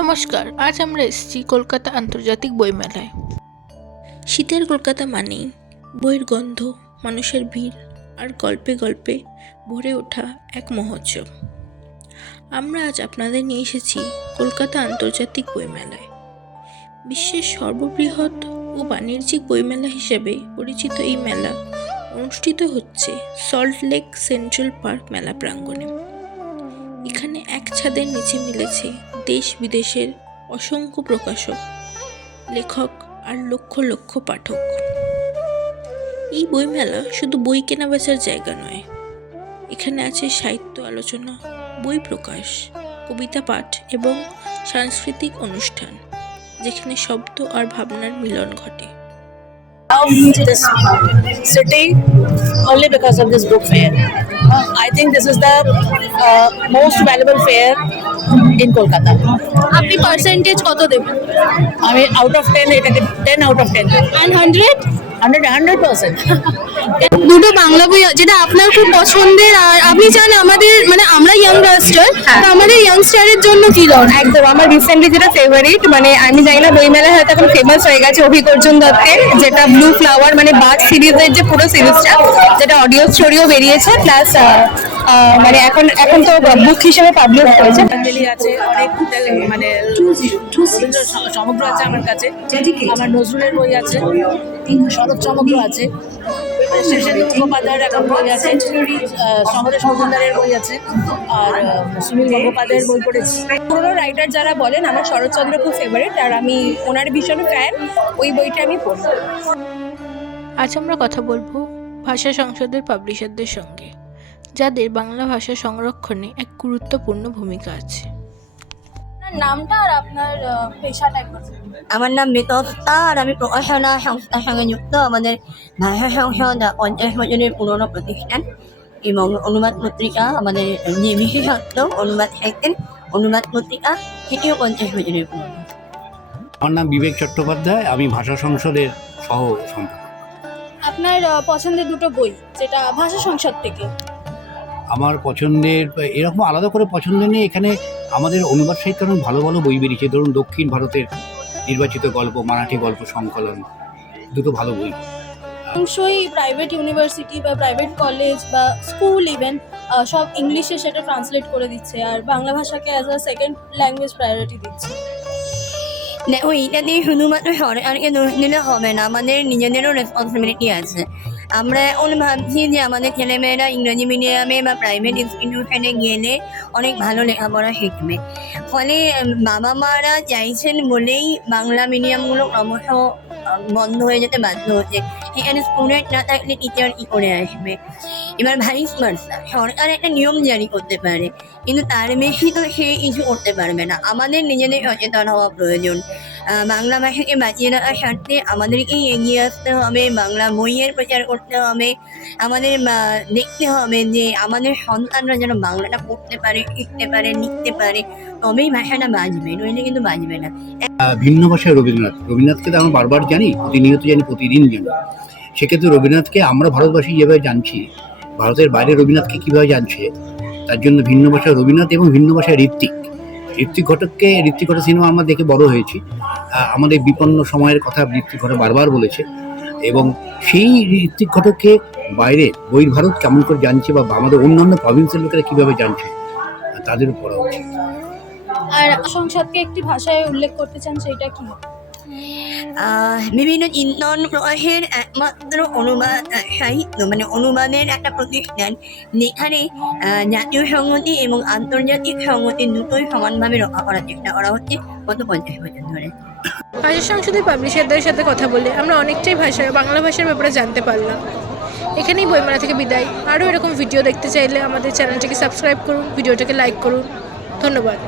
নমস্কার, আজ আমরা এসেছি কলকাতা আন্তর্জাতিক বইমেলায়। শীতের কলকাতা মানেই বইয়ের গন্ধ, মানুষের ভিড় আর গল্পে গল্পে ভরে ওঠা এক মহোৎসব। আমরা আজ আপনাদের নিয়ে এসেছি কলকাতা আন্তর্জাতিক বইমেলায়। বিশ্বের সর্ববৃহৎ ও বাণিজ্যিক বইমেলা হিসেবে পরিচিত এই মেলা অনুষ্ঠিত হচ্ছে সল্ট লেক সেন্ট্রাল পার্ক মেলা প্রাঙ্গণে। এখানে এক ছাদের নিচে মিলেছে দেশ বিদেশের অসংখ্য প্রকাশক, লেখক আর লক্ষ লক্ষ পাঠক। এই বইমেলা শুধু বই কেনা বেচার জায়গা নয়, এখানে আছে সাহিত্য আলোচনা, বই প্রকাশ, কবিতা পাঠ এবং সাংস্কৃতিক অনুষ্ঠান, যেখানে শব্দ আর ভাবনার মিলন ঘটে। Love this city only because of this book fair. I think this is the most valuable fair in Kolkata. আপনি পার্সেন্টেজ কত দেবেন? আমি আউট অফ 10 এটাকে 10 আউট অফ 10 and 100 100%. দুটো বাংলা বই যেটা আপনার খুব পছন্দের, আর আপনি চান আমাদের আমরা ইয়াংস্টার, আমাদের ইয়াংস্টারের জন্য কি দরকার? একদম আমার রিসেন্টলি যেটা ফেভারিট, আমি জানি না বইমেলা হয়তো এখন ফেমাস হয়ে গেছে, অভিক অর্জুন দত্তের যেটা ব্লু ফ্লাওয়ার বাজ সিরিজের যে পুরো সিরিজটা, যেটা অডিও স্টোরিও বেরিয়েছে, প্লাস এখন তো বুক হিসেবে পাবলিশ হয়েছে। পতঞ্জলি আছে, অনেক রবীন্দ্র সমগ্র আছে আমার কাছে, আমার নজরুলের বই আছে, শরৎ সমগ্র আছে, শেষেন্দু মুখোপাধ্যায়ের এখন বই আছে, সমরেশ মজুমদারের বই আছে, আর সুনীল গঙ্গোপাধ্যায়ের বই পড়েছি। পুরোনো রাইটার যারা বলেন, আমার শরৎচন্দ্র খুব ফেভারিট, আর আমি ওনার ভীষণ ফ্যান, ওই বইটা আমি পড়ি। আজ আমরা কথা বলবো ভাষা সংসদের পাবলিশারদের সঙ্গে, যাদের বাংলা ভাষা সংরক্ষণে এক গুরুত্বপূর্ণ ভূমিকা আছে। আপনার নামটা আর আপনার পেশাটা একবার বলুন। আমার নাম মিতস্তা, আর আমি প্রকাশনা সংস্থার সঙ্গে যুক্ত। আমাদের ভাষা সংসদ 50 বছরের পুরনো প্রতিষ্ঠান, এবং অনুবাদ পত্রিকা আমাদের যে বিশেষত্ব অনুবাদ সাহিত্যের অনুবাদ পত্রিকা, সেটিও 50 বছরের পুরনো। আমার নাম বিবেক চট্টোপাধ্যায়, আমি ভাষা সংসদের সহ সম্পাদক। আপনার পছন্দের দুটো বই যেটা ভাষা সংসদ থেকে। আমার পছন্দের এরকম আলাদা করে পছন্দ নেই, এখানে আমাদের অনুবাদ সাহিত্য অনেক ভালো ভালো বই বেরিয়েছে। ধরুন দক্ষিণ ভারতের নির্বাচিত গল্প, মারাঠি গল্প সংকলন, দুটো ভালো বই। অবশ্যই প্রাইভেট ইউনিভার্সিটি বা প্রাইভেট কলেজ বা স্কুল ইভেন সব ইংলিশে সেটা ট্রান্সলেট করে দিচ্ছে, আর বাংলা ভাষাকে as a second language priority দিচ্ছে। দেখো, এইটা দিয়ে শুধুমাত্র সরকারকে দোষ দিলে হবে না, আমাদের নিজেদেরও রেসপন্সিবিলিটি আছে। আমরা এখন ভাবছি যে আমাদের ছেলেমেয়েরা ইংরেজি মিডিয়ামে বা প্রাইভেট ইনস্টিটিউশনে গেলে অনেক ভালো লেখাপড়া শিখবে, ফলে বাবা মারা চাইছেন বলেই বাংলা মিডিয়ামগুলো ক্রমশ বন্ধ হয়ে যেতে বাধ্য হচ্ছে। সেখানে স্টুডেন্ট না থাকলে টিচার কী করে আসবে? এবার ভাইস ভার্সা, সরকার একটা নিয়ম জারি করতে পারে, কিন্তু তার বেশি তো সে কিছু করতে পারবে না। আমাদের নিজেদের সচেতন হওয়া প্রয়োজন। বাংলা ভাষাকে বাঁচিয়ে রাখার স্বার্থে আমাদেরকেই এগিয়ে আসতে হবে, বাংলা বইয়ের প্রচার করতে হবে, আমাদের দেখতে হবে যে আমাদের সন্তানরা যেন বাংলাটা পড়তে পারে, শিখতে পারে, লিখতে পারে, তবেই ভাষাটা বাঁচবে, নইলে কিন্তু বাঁচবে না। ভিন্ন ভাষায় রবীন্দ্রনাথকে তো আমরা বারবার জানি, প্রতিনিয়ত জানি, প্রতিদিন জানি। সেক্ষেত্রে রবীন্দ্রনাথকে আমরা ভারতবাসী যেভাবে জানছি, ভারতের বাইরে রবীন্দ্রনাথকে কীভাবে জানছে, তার জন্য ভিন্ন ভাষায় রবীন্দ্রনাথ এবং ভিন্ন ভাষায় ঋত্বিক ঘটক সিনেমা আমরা দেখে বড় হয়েছি। আমাদের বিপন্ন সময়ের কথা ঋত্বিক ঘটক বারবার বলেছে, এবং সেই ঋত্বিক ঘটককে বাইরে বহির্ভারত কেমন করে জানছে, বা আমাদের অন্যান্য প্রভিন্সের লোকেরা কীভাবে জানছে, তাদেরও পড়া উচিত। আর সংসদকে একটি ভাষায় উল্লেখ করতে চান, সেটা কি? বিভিন্ন চিন্তন প্রকাশের একমাত্র অনুবাদ সাহিত্য, অনুবাদের একটা প্রতিষ্ঠান, যেখানে জাতীয় সংহতি এবং আন্তর্জাতিক সংহতি দুটোই সমানভাবে রক্ষা করার চেষ্টা করা হচ্ছে গত 50 বছর ধরে। ভাষা সংসদের পাবলিশারদের সাথে কথা বলে আমরা অনেকটাই বাংলা ভাষার ব্যাপারে জানতে পারলাম। এখানেই বইমেলা থেকে বিদায়। আরও এরকম ভিডিও দেখতে চাইলে আমাদের চ্যানেলটিকে সাবস্ক্রাইব করুন, ভিডিওটাকে লাইক করুন। ধন্যবাদ।